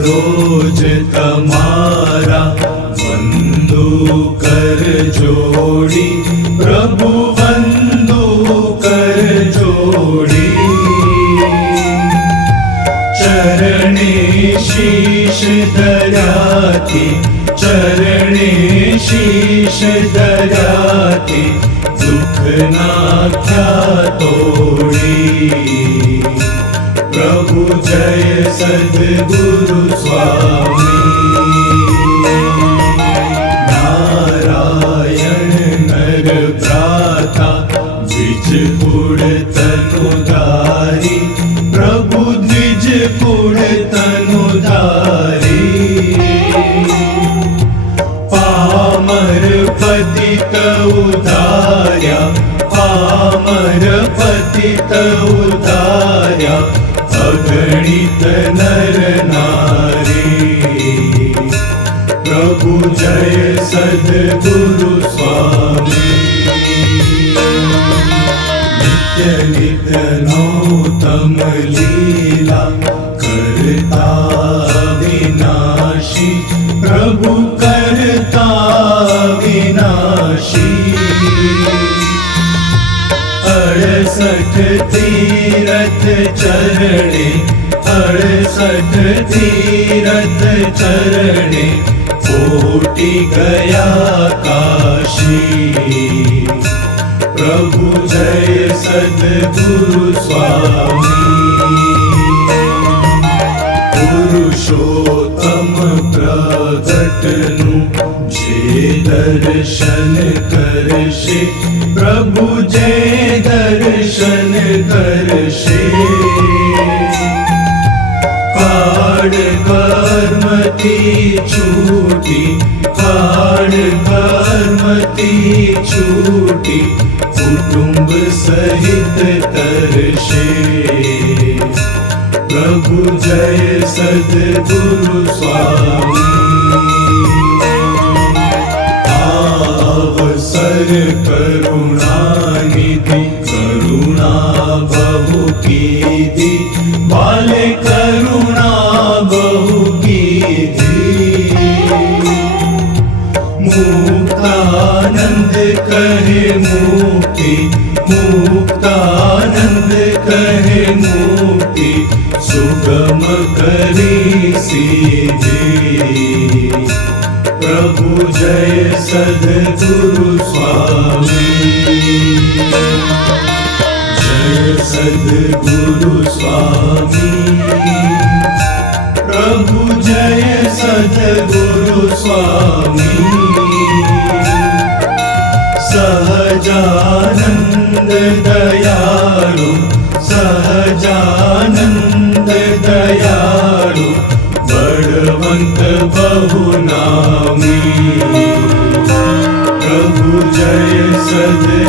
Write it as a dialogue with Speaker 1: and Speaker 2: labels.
Speaker 1: सरोज तमारा वन्दु कर जोड़ी प्रभु वन्दु कर जोड़ी चरणे शीश दयाति चरणे शीश दयाति दुख नाख्या तोड़ी प्रभु પ્રભુ જય સદગુરુ સ્વામી નારાયણ નર ભ્રાતા દ્વિજપુર તનુધારી પ્રભુ દ્વિજપુર તનુધારી पतित उदार्या पामर पतित उदार्या अगणित नर नारी। प्रभु जय सद्गुरु स्वामी। नित्य नित्य नौतम लीला करता अड़सठ तीरथ चरणे अड़सठ तीरथ चरणे कोटि गया काशी। प्रभु जय सद्गुरु स्वामी। पुरुषोत्तम प्रगटनु जे दर्शन करशे। प्रभु जे दर्शन करशे। काड कर्मती छूटी काड छूटी कुटुंब सहित तरशे। प्रभु जय सद्गुरु कीधि बाले करुणा मुक्तानंद कहे मुक्ति, मुक्तानंद कहे मुक्ति, सुगम करी सीधी। प्रभु जय सद्गुरु स्वामी सद्गुरु स्वामी। प्रभु जय सद्गुरु स्वामी। सहजानन्द दयाळु सहजानन्द दयाळु बलवन्त बहुनामी प्रभु जय सद्गुरु